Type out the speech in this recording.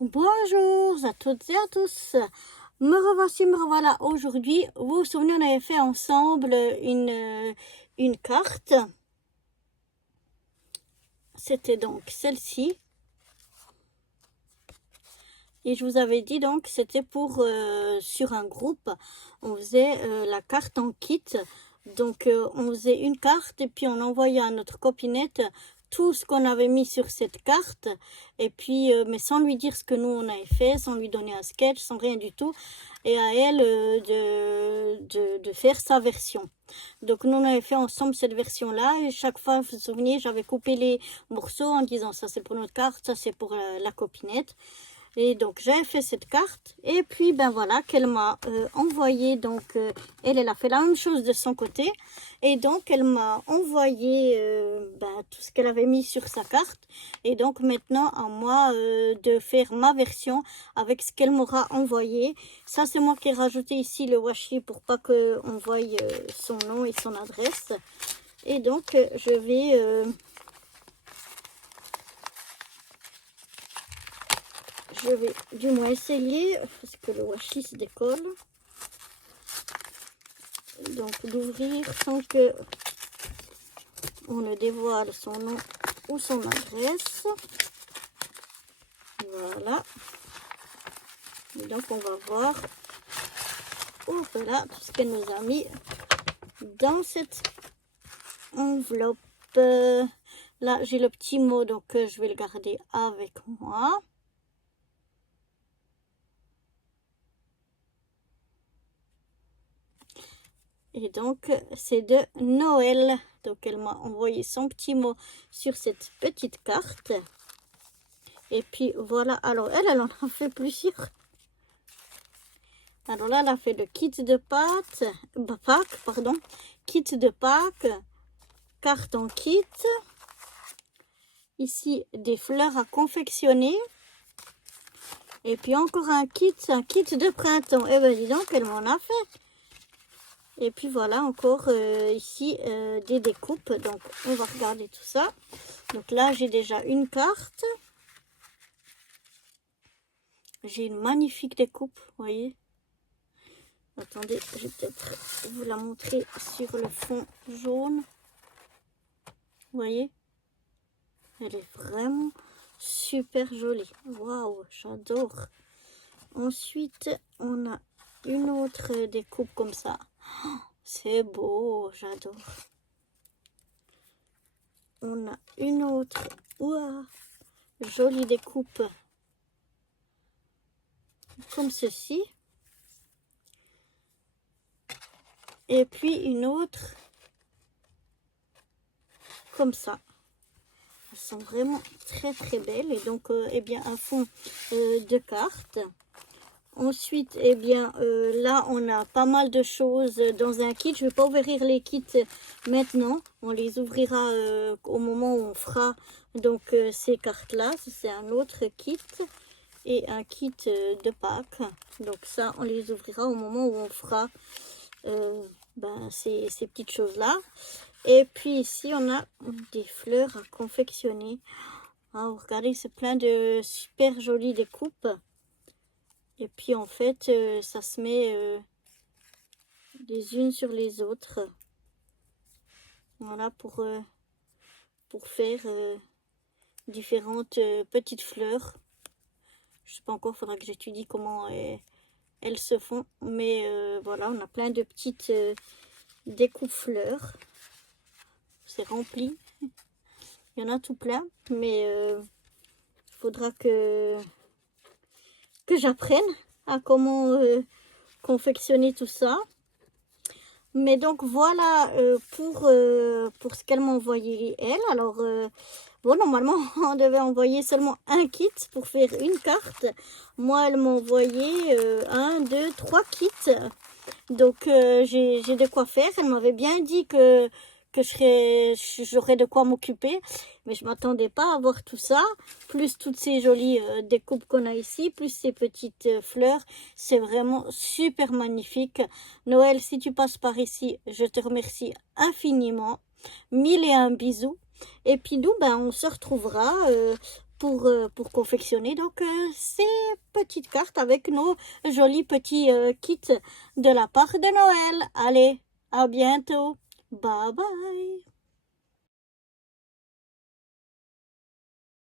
Bonjour à toutes et à tous. Me revoilà aujourd'hui. Vous vous souvenez, on avait fait ensemble une carte. C'était donc celle-ci. Et je vous avais dit donc c'était pour sur un groupe. On faisait la carte en kit. Donc on faisait une carte et puis on envoyait à notre copinette tout ce qu'on avait mis sur cette carte, et puis mais sans lui dire ce que nous on avait fait, sans lui donner un sketch, sans rien du tout, et à elle de faire sa version. Donc nous on avait fait ensemble cette version là, et chaque fois, vous vous souvenez, j'avais coupé les morceaux en disant ça c'est pour notre carte, ça c'est pour la copinette. Et donc j'ai fait cette carte, et puis ben voilà qu'elle m'a envoyé. Donc elle a fait la même chose de son côté, et donc elle m'a envoyé tout ce qu'elle avait mis sur sa carte. Et donc maintenant à moi de faire ma version avec ce qu'elle m'aura envoyé. Ça c'est moi qui ai rajouté ici le washi pour pas qu'on voie son nom et son adresse. Et donc je vais du moins essayer, parce que le washi se décolle, donc d'ouvrir sans que on ne dévoile son nom ou son adresse. Voilà. Et donc on va voir, voilà, tout ce qu'elle nous a mis dans cette enveloppe. Là j'ai le petit mot, donc je vais le garder avec moi. Et donc c'est de Noël. Donc elle m'a envoyé son petit mot sur cette petite carte. Et puis voilà, alors elle en a fait plusieurs. Alors là, elle a fait le kit de Pâques, kit de Pâques, carte en kit. Ici, des fleurs à confectionner. Et puis encore un kit de printemps. Eh ben dis donc, elle m'en a fait. Et puis voilà, encore ici des découpes. Donc on va regarder tout ça. Donc là, j'ai déjà une carte. J'ai une magnifique découpe, vous voyez. Attendez, je vais peut-être vous la montrer sur le fond jaune. Vous voyez, elle est vraiment super jolie. Waouh, j'adore. Ensuite, on a une autre découpe comme ça. Oh, c'est beau, j'adore. On a une autre, ouah, jolie découpe comme ceci. Et puis une autre comme ça. Elles sont vraiment très très belles. Et donc eh bien un fond de cartes. Ensuite eh bien là on a pas mal de choses dans un kit. Je vais pas ouvrir les kits maintenant, on les ouvrira au moment où on fera donc ces cartes là. C'est un autre kit et un kit de Pâques. Donc ça on les ouvrira au moment où on fera ces petites choses là. Et puis ici on a des fleurs à confectionner. Oh, regardez, c'est plein de super jolies découpes. Et puis en fait ça se met les unes sur les autres. Voilà, pour faire différentes petites fleurs. Je sais pas encore, faudra que j'étudie comment elles se font. Mais voilà, on a plein de petites découpes fleurs. C'est rempli. Il y en a tout plein. Mais il faudra que j'apprenne à comment confectionner tout ça. Mais donc voilà pour ce qu'elle m'a envoyé elle. Alors bon, normalement on devait envoyer seulement un kit pour faire une carte. Moi elle m'a envoyé 1, 2, 3 kits. Donc j'ai de quoi faire. Elle m'avait bien dit que j'aurais de quoi m'occuper, mais je m'attendais pas à voir tout ça, plus toutes ces jolies découpes qu'on a ici, plus ces petites fleurs. C'est vraiment super magnifique. Noël, si tu passes par ici, je te remercie infiniment. 1001 bisous. Et puis nous, ben, on se retrouvera pour confectionner donc ces petites cartes avec nos jolis petits kits de la part de Noël. Allez, à bientôt. Bye bye.